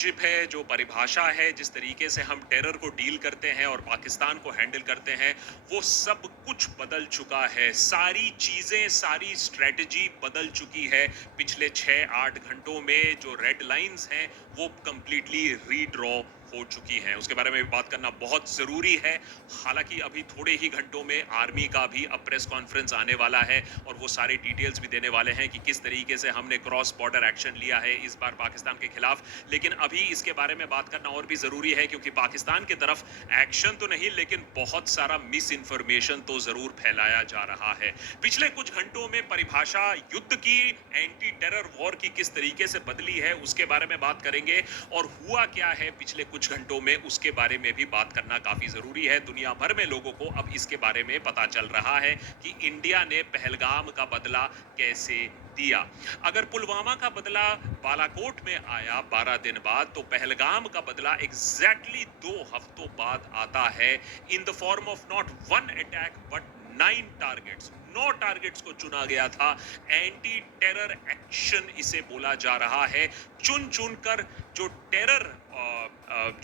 Ship है, जो परिभाषा है, जिस तरीके से हम टेरर को डील करते हैं और पाकिस्तान को हैंडल करते हैं, वो सब कुछ बदल चुका है। सारी चीज़ें, सारी स्ट्रैटेजी बदल चुकी है। पिछले 6-8 घंटों में जो रेड लाइन्स हैं, वो कंप्लीटली रीड्रॉ हो चुकी हैं। उसके बारे में भी बात करना बहुत ज़रूरी है। हालाँकि अभी थोड़े ही घंटों में आर्मी का भी अब प्रेस कॉन्फ्रेंस आने वाला है और वो सारे डिटेल्स भी देने वाले हैं कि किस तरीके से हमने क्रॉस बॉर्डर एक्शन लिया है इस बार पाकिस्तान के खिलाफ। लेकिन अभी इसके बारे में बात करना और भी ज़रूरी है क्योंकि पाकिस्तान की तरफ एक्शन तो नहीं लेकिन बहुत सारा मिस इन्फॉर्मेशन तो ज़रूर फैलाया जा रहा है। पिछले कुछ घंटों में परिभाषा युद्ध की, एंटी टेरर वॉर की किस तरीके से बदली है उसके बारे में बात करेंगे और हुआ क्या है पिछले कुछ घंटों में उसके बारे में भी बात करना काफ़ी ज़रूरी है। दुनिया भर में लोगों को अब इसके बारे में पता चल रहा है कि इंडिया ने पहलगाम का बदला कैसे दिया। अगर पुलवामा का बदला बालाकोट में आया 12 दिन बाद, तो पहलगाम का बदला एग्जैक्टली 2 हफ्तों बाद आता है in the form of not one attack but 9 targets. 9 targets को चुना गया था। एंटी टेरर एक्शन इसे बोला जा रहा है। चुन चुन कर जो टेरर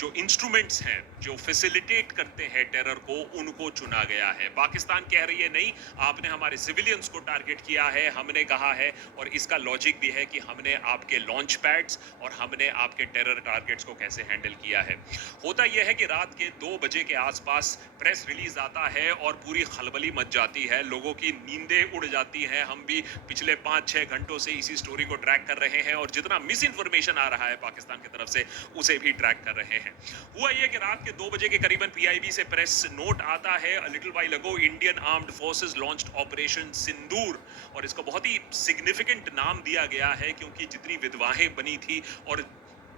जो इंस्ट्रूमेंट्स हैं जो फैसिलिटेट करते हैं टेरर को, उनको चुना गया है। पाकिस्तान कह रही है नहीं, आपने हमारे सिविलियंस को टारगेट किया है। हमने कहा है और इसका लॉजिक भी है कि हमने आपके लॉन्च पैड्स और हमने आपके टेरर टारगेट्स को कैसे हैंडल किया है। होता यह है कि रात के 2 बजे के आसपास प्रेस रिलीज आता है और पूरी खलबली मच जाती है, लोगों की नींदें उड़ जाती हैं। हम भी पिछले 5-6 घंटों से इसी स्टोरी को ट्रैक कर रहे हैं और जितना मिस इन्फॉर्मेशन आ रहा है पाकिस्तान की तरफ से उसे भी ट्रैक कर रहे हैं। हुआ यह कि रात के 2 बजे के करीबन पीआईबी से प्रेस नोट आता है, a little while ago Indian armed forces launched operation Sindoor. और इसको बहुत ही सिग्निफिकेंट नाम दिया गया है क्योंकि जितनी विधवाएं बनी थी और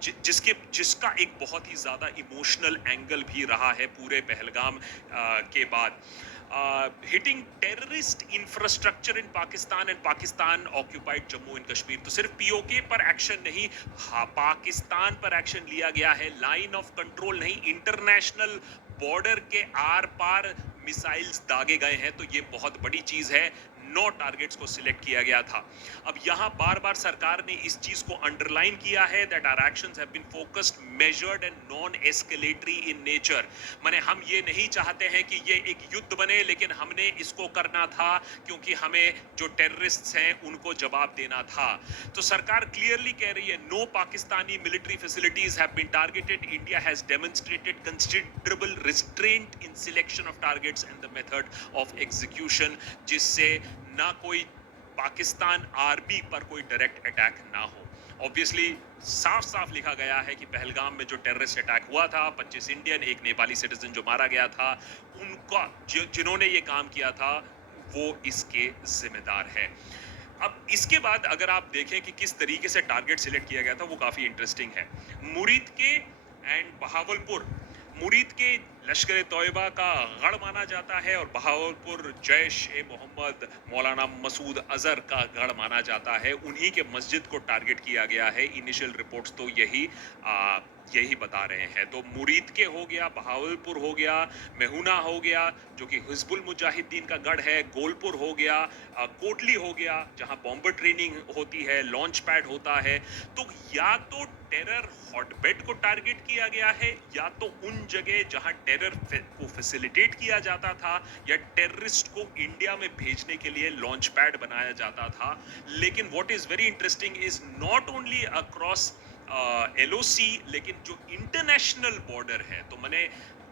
जिसका एक बहुत ही ज़्यादा इमोशनल एंगल भी रहा है पूरे पहलगाम के बाद। Hitting terrorist infrastructure in Pakistan and Pakistan occupied Jammu and Kashmir. तो सिर्फ पीओके पर एक्शन नहीं, हाँ, पाकिस्तान पर एक्शन लिया गया है। लाइन ऑफ कंट्रोल नहीं, इंटरनेशनल बॉर्डर के आर पार मिसाइल्स दागे गए हैं। तो ये बहुत बड़ी चीज है। 9 टारगेट्स को सिलेक्ट किया गया था। अब यहां बार बार सरकार ने इस चीज को अंडरलाइन किया है that our actions have been focused, measured and non escalatory in nature. माने हम ये नहीं चाहते हैं कि ये एक युद्ध बने, लेकिन हमने इसको करना था क्योंकि हमें जो टेररिस्ट्स हैं उनको जवाब देना था। तो सरकार क्लियरली कह रही है no Pakistani military facilities have been targeted. India has demonstrated considerable restraint in selection of targets and the method of execution, जिससे ना कोई पाकिस्तान आर्मी पर कोई डायरेक्ट अटैक ना हो। ऑब्वियसली साफ साफ लिखा गया है कि पहलगाम में जो टेररिस्ट अटैक हुआ था, 25 इंडियन, एक नेपाली सिटीजन जो मारा गया था, उनका जिन्होंने ये काम किया था वो इसके जिम्मेदार है। अब इसके बाद अगर आप देखें कि किस तरीके से टारगेट सिलेक्ट किया गया था, वो काफी इंटरेस्टिंग है। मुरीद के एंड बहावलपुर, मुरीद के लश्कर तोयबा का गढ़ माना जाता है और बहावलपुर जैश ए मोहम्मद मौलाना मसूद अजहर का गढ़ माना जाता है। उन्हीं के मस्जिद को टारगेट किया गया है। इनिशियल रिपोर्ट्स तो यही बता रहे हैं। तो मुरीद के हो गया, बहावलपुर हो गया, मेहुना हो गया जो कि हिजबुल मुजाहिदीन का गढ़ है, गोलपुर हो गया, कोटली हो गया जहां बॉम्बर ट्रेनिंग होती है, लॉन्च पैड होता है। तो या तो टेरर हॉटबेड को टारगेट किया गया है, या तो उन जगह जहां टेरर को फैसिलिटेट किया जाता था या टेररिस्ट को इंडिया में भेजने के लिए लॉन्च पैड बनाया जाता था। लेकिन what is very interesting is not only across LOC, लेकिन जो इंटरनेशनल बॉर्डर है, तो मैंने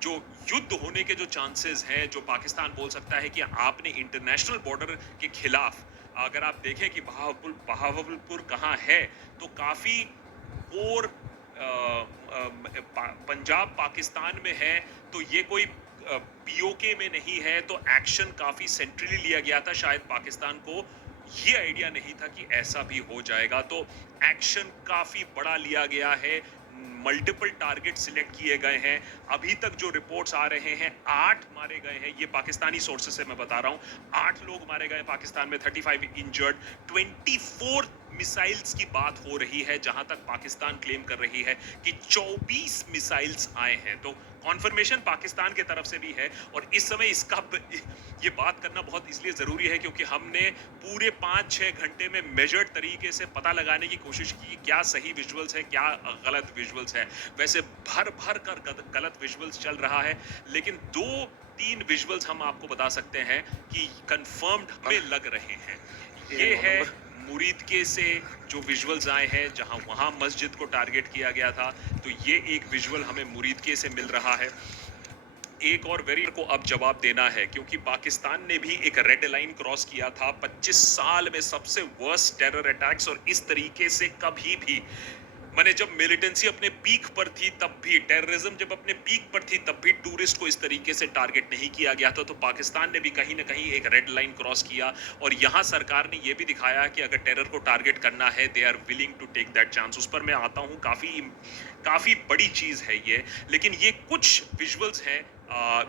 जो युद्ध होने के जो चांसेस हैं, जो पाकिस्तान बोल सकता है कि आपने इंटरनेशनल बॉर्डर के खिलाफ, अगर आप देखें कि बहावलपुर कहाँ है, तो काफ़ी कोर पंजाब पाकिस्तान में है। तो ये कोई पीओके में नहीं है। तो एक्शन काफ़ी सेंट्रली लिया गया था। शायद पाकिस्तान को ये आइडिया नहीं था कि ऐसा भी हो जाएगा। तो एक्शन काफ़ी बड़ा लिया गया है। मल्टीपल टारगेट सिलेक्ट किए गए हैं। अभी तक जो रिपोर्ट्स आ रहे हैं, 8 मारे गए हैं। ये पाकिस्तानी सोर्सेस से मैं बता रहा हूं। 8 लोग मारे गए पाकिस्तान में, 35 इंजर्ड, 24 मिसाइल्स की बात हो रही है, जहां तक पाकिस्तान क्लेम कर रही है कि 24 मिसाइल्स आए हैं। तो कॉन्फर्मेशन पाकिस्तान की तरफ से भी है, और इस समय ये बात करना बहुत इसलिए जरूरी है क्योंकि हमने पूरे 5-6 घंटे में मेजर्ड तरीके से पता लगाने की कोशिश की क्या सही विजुअल्स है, क्या गलत विजुअल्स है। वैसे भर भर कर गलत विजुअल्स चल रहा है, लेकिन 2-3 विजुअल्स हम आपको बता सकते हैं कि कंफर्म्ड हमें लग रहे हैं। ये है मुरीदके से जो विजुअल्स आए हैं, जहां वहां मस्जिद को टारगेट किया गया था। तो ये एक विजुअल हमें मुरीदके से मिल रहा है। एक और वेरिएंट को अब जवाब देना है, क्योंकि पाकिस्तान ने भी एक रेड लाइन क्रॉस किया था। 25 साल में सबसे वर्स्ट टेरर अटैक्स, और इस तरीके से कभी भी, मैंने जब मिलिटेंसी अपने पीक पर थी तब भी, टेररिज्म जब अपने पीक पर थी तब भी टूरिस्ट को इस तरीके से टारगेट नहीं किया गया था। तो पाकिस्तान ने भी कहीं ना कहीं एक रेड लाइन क्रॉस किया, और यहाँ सरकार ने ये भी दिखाया कि अगर टेरर को टारगेट करना है, they are willing to take that chance. उस पर मैं आता हूँ, काफी बड़ी चीज है ये, लेकिन ये कुछ विजुअल्स हैं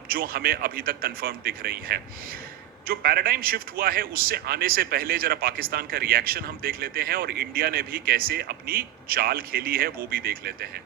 जो हमें अभी तक कंफर्म दिख रही हैं। जो पैराडाइम शिफ्ट हुआ है, उससे आने से पहले जरा पाकिस्तान का रिएक्शन हम देख लेते हैं, और इंडिया ने भी कैसे अपनी चाल खेली है वो भी देख लेते हैं।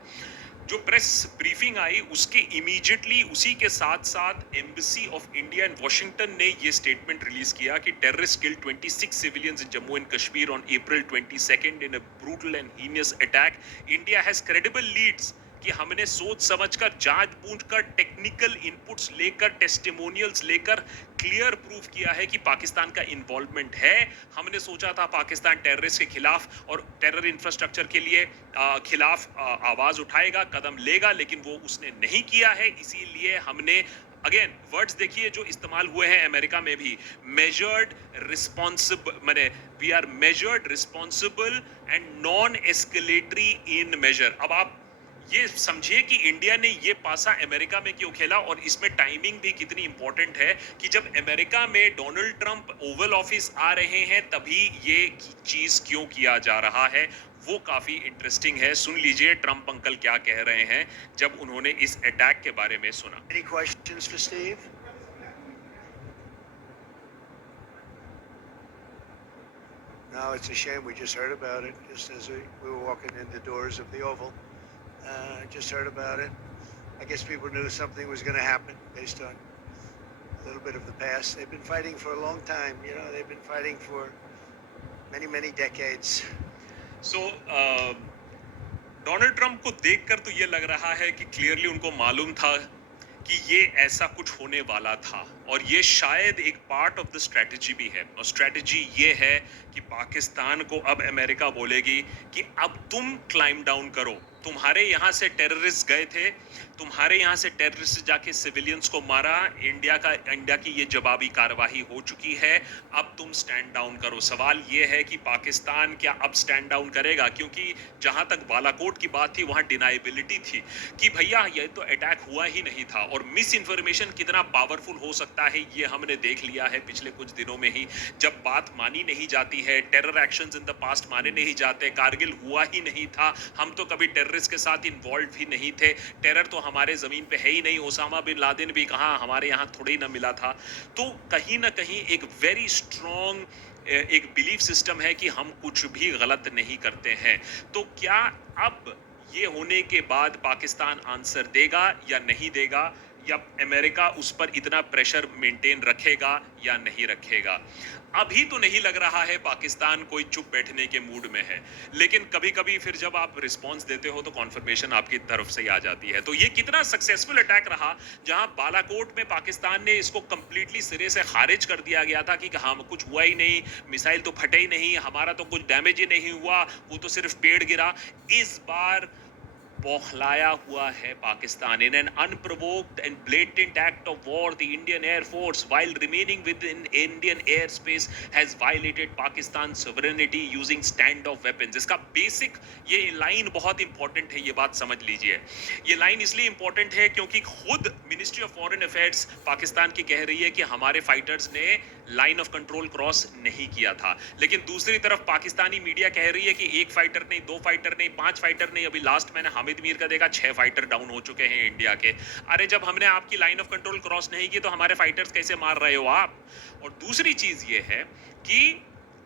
जो प्रेस ब्रीफिंग आई उसके इमीडिएटली उसी के साथ साथ embassy of India in Washington ने ये स्टेटमेंट रिलीज किया कि terrorist killed 26 civilians in Jammu and Kashmir on April 22 in a brutal and heinous attack. India has credible leads कि हमने सोच समझकर, जांच बूझ कर, टेक्निकल इनपुट्स लेकर, टेस्टिमोनियल्स लेकर क्लियर प्रूफ किया है कि पाकिस्तान का इन्वॉल्वमेंट है। हमने सोचा था पाकिस्तान टेररिस्ट के खिलाफ और टेरर इंफ्रास्ट्रक्चर के लिए खिलाफ आवाज उठाएगा, कदम लेगा, लेकिन वो उसने नहीं किया है। इसीलिए हमने, अगेन वर्ड्स देखिए जो इस्तेमाल हुए हैं अमेरिका में भी, मेजर्ड रिस्पॉन्सिबल, माने we are measured responsible and non escalatory in measure. अब आप ये समझिए कि इंडिया ने ये पासा अमेरिका में क्यों खेला, और इसमें टाइमिंग भी कितनी इंपॉर्टेंट है कि जब अमेरिका में डोनाल्ड ट्रंप ओवल ऑफिस आ रहे हैं तभी ये चीज क्यों किया जा रहा है, वो काफी इंटरेस्टिंग है। सुन लीजिए ट्रंप अंकल क्या कह रहे हैं जब उन्होंने इस अटैक के बारे में सुना। Any questions for Steve? No, it's a shame. We just heard about it just as we were walking in the doors of the Oval. Just heard about it. I guess people knew something was going to happen based on a little bit of the past. They've been fighting for a long time. You know, they've been fighting for many, many decades. So, Donald Trump को देखकर तो ये लग रहा है कि clearly उनको मालूम था कि ये ऐसा कुछ होने वाला था, और ये शायद एक पार्ट ऑफ द स्ट्रेटजी भी है। और स्ट्रेटजी ये है कि पाकिस्तान को अब अमेरिका बोलेगी कि अब तुम क्लाइम डाउन करो, तुम्हारे यहाँ से टेररिस्ट गए थे, तुम्हारे यहाँ से टेररिस्ट जाके सिविलियंस को मारा, इंडिया की ये जवाबी कार्रवाई हो चुकी है, अब तुम स्टैंड डाउन करो। सवाल ये है कि पाकिस्तान क्या अब स्टैंड डाउन करेगा, क्योंकि जहाँ तक बालाकोट की बात थी वहाँ डिनाइबिलिटी थी कि भैया ये तो अटैक हुआ ही नहीं था, और मिस इन्फॉर्मेशन कितना पावरफुल हो सकता है ये हमने देख लिया है पिछले कुछ दिनों में ही। जब बात मानी नहीं जाती है, terror actions in the past माने नहीं जाते, कारगिल हुआ ही नहीं था, हम तो कभी टेररिस्ट के साथ इन्वॉल्व ही नहीं थे, टेरर तो हमारे जमीन पे है ही नहीं, ओसामा बिन लादेन भी कहाँ हमारे यहाँ थोड़ी ना मिला था। तो कहीं ना कहीं एक वेरी स्ट्रॉन्ग एक बिलीफ सिस्टम है कि हम कुछ भी गलत नहीं करते हैं। तो क्या अब ये होने के बाद पाकिस्तान आंसर देगा या नहीं देगा, या अमेरिका उस पर इतना प्रेशर मेंटेन रखेगा या नहीं रखेगा? अभी तो नहीं लग रहा है पाकिस्तान कोई चुप बैठने के मूड में है, लेकिन कभी कभी फिर जब आप रिस्पांस देते हो तो कॉन्फर्मेशन आपकी तरफ से ही आ जाती है। तो ये कितना सक्सेसफुल अटैक रहा, जहां बालाकोट में पाकिस्तान ने इसको कंप्लीटली सिरे से खारिज कर दिया गया था कि हाँ कुछ हुआ ही नहीं, मिसाइल तो फटे ही नहीं, हमारा तो कुछ डैमेज ही नहीं हुआ, वो तो सिर्फ पेड़ गिरा। इस बार बौखलाया हुआ है Pakistan. In an unprovoked and blatant act of war, the Indian Air Force, while remaining within Indian airspace, has violated Pakistan's sovereignty using standoff weapons. इसका बेसिक ये लाइन बहुत इंपॉर्टेंट है, ये बात समझ लीजिए। ये लाइन इसलिए इंपॉर्टेंट है क्योंकि खुद ministry of foreign affairs Pakistan की कह रही है कि हमारे फाइटर्स ने लाइन ऑफ कंट्रोल क्रॉस नहीं किया था, लेकिन दूसरी तरफ पाकिस्तानी मीडिया कह रही है कि एक फाइटर नहीं, दो फाइटर नहीं, 5 फाइटर नहीं, अभी लास्ट मैंने हामिद मीर का देखा 6 फाइटर डाउन हो चुके हैं इंडिया के। अरे जब हमने आपकी लाइन ऑफ कंट्रोल क्रॉस नहीं की तो हमारे फाइटर्स कैसे मार रहे हो आप? और दूसरी चीज ये है कि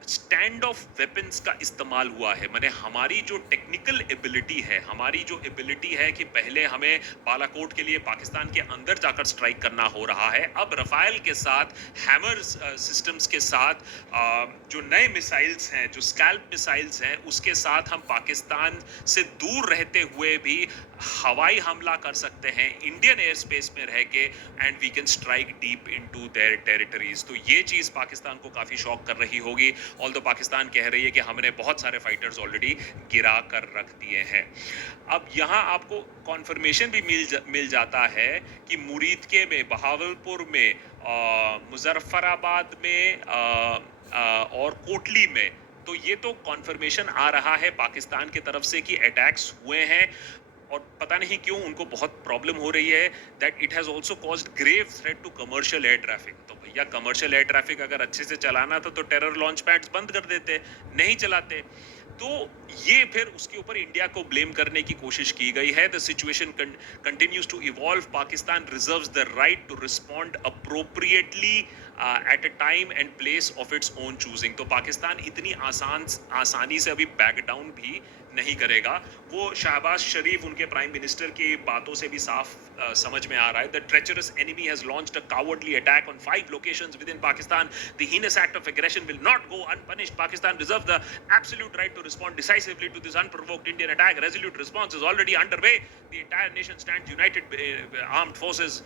स्टैंड ऑफ वेपन्स का इस्तेमाल हुआ है। माने हमारी जो टेक्निकल एबिलिटी है, हमारी जो एबिलिटी है कि पहले हमें बालाकोट के लिए पाकिस्तान के अंदर जाकर स्ट्राइक करना हो रहा है, अब रफाइल के साथ, हैमर सिस्टम्स के साथ, जो नए मिसाइल्स हैं, जो स्कैल्प मिसाइल्स हैं, उसके साथ हम पाकिस्तान से दूर रहते हुए भी हवाई हमला कर सकते हैं इंडियन एयर स्पेस में रह के, and we can strike deep into their territories. तो ये चीज़ पाकिस्तान को काफ़ी शॉक कर रही होगी, ऑल्दो पाकिस्तान कह रही है कि हमने बहुत सारे फाइटर्स ऑलरेडी गिरा कर रख दिए हैं। अब यहाँ आपको कॉन्फर्मेशन भी मिल जाता है कि मुरीदके में, बहावलपुर में, मुजफ्फराबाद में और कोटली में, तो ये तो कॉन्फर्मेशन आ रहा है पाकिस्तान की तरफ से कि अटैक्स हुए हैं, और पता नहीं क्यों उनको बहुत प्रॉब्लम हो रही है that it has also caused grave threat to commercial air traffic. तो भैया कमर्शियल एयर ट्रैफिक अगर अच्छे से चलाना था तो टेरर लॉन्च पैड्स बंद कर देते, नहीं चलाते। तो ये फिर उसके ऊपर इंडिया को ब्लेम करने की कोशिश की गई है। The situation continues to evolve, Pakistan reserves the right to respond appropriately at a time and place of its own choosing. तो पाकिस्तान इतनी आसानी से अभी बैक डाउन भी नहीं करेगा। वो शहबाज शरीफ, उनके प्राइम मिनिस्टर की बातों से भी साफ समझ में आ रहा है। The treacherous enemy has launched a cowardly attack on 5 locations within Pakistan. The heinous act of aggression will not go unpunished. Pakistan reserves the absolute right to respond decisively to this unprovoked Indian attack. Resolute response is already underway. The entire nation stands united, armed forces